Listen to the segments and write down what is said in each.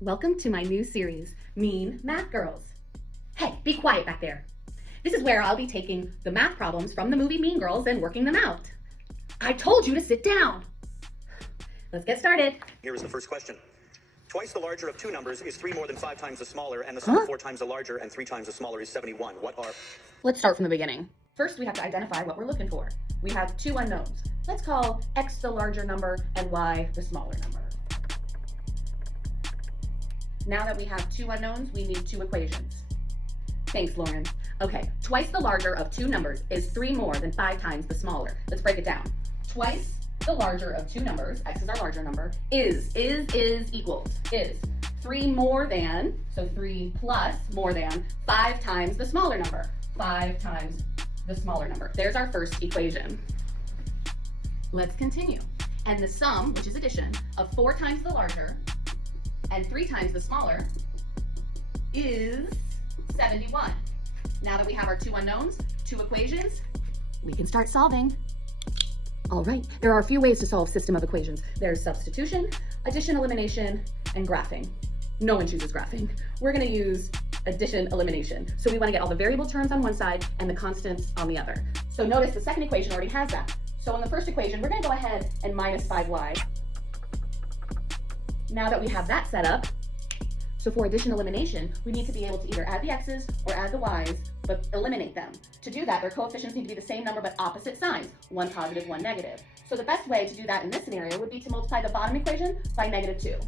Welcome to my new series, Mean Math Girls. Hey, be quiet back there. This is where I'll be taking the math problems from the movie Mean Girls and working them out. I told you to sit down. Let's get started. Here is the first question. Twice the larger of two numbers is 3 more than 5 times the smaller, and the sum of 4 times the larger and 3 times the smaller is 71. What are... Let's start from the beginning. First, we have to identify what we're looking for. We have two unknowns. Let's call x the larger number and y the smaller number. Now that we have two unknowns, we need two equations. Thanks, Lauren. Okay, twice the larger of two numbers is 3 more than 5 times the smaller. Let's break it down. Twice the larger of two numbers, x is our larger number, is 3 more than, so 3 plus more than 5 times the smaller number. 5 times the smaller number. There's our first equation. Let's continue. And the sum, which is addition, of 4 times the larger and 3 times the smaller is 71. Now that we have our two unknowns, two equations, we can start solving. All right, there are a few ways to solve system of equations. There's substitution, addition, elimination, and graphing. No one chooses graphing. We're gonna use addition, elimination. So we wanna get all the variable terms on one side and the constants on the other. So notice the second equation already has that. So on the first equation, we're gonna go ahead and minus 5y. Now that we have that set up, so for addition elimination, we need to be able to either add the x's or add the y's, but eliminate them. To do that, their coefficients need to be the same number but opposite signs, one positive, one negative. So the best way to do that in this scenario would be to multiply the bottom equation by -2.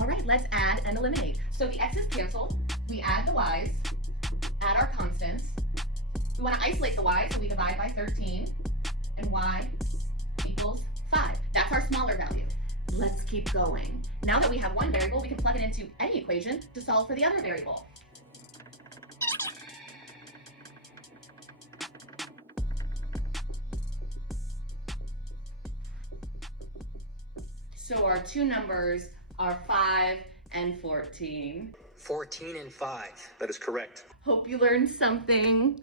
All right, let's add and eliminate. So the x's cancel, we add the y's, add our constants. We want to isolate the y, so we divide by 13, and y equals 5. That's our smaller value. Let's keep going. Now that we have one variable, we can plug it into any equation to solve for the other variable. So our two numbers are 5 and 14. 14 and 5. That is correct. Hope you learned something.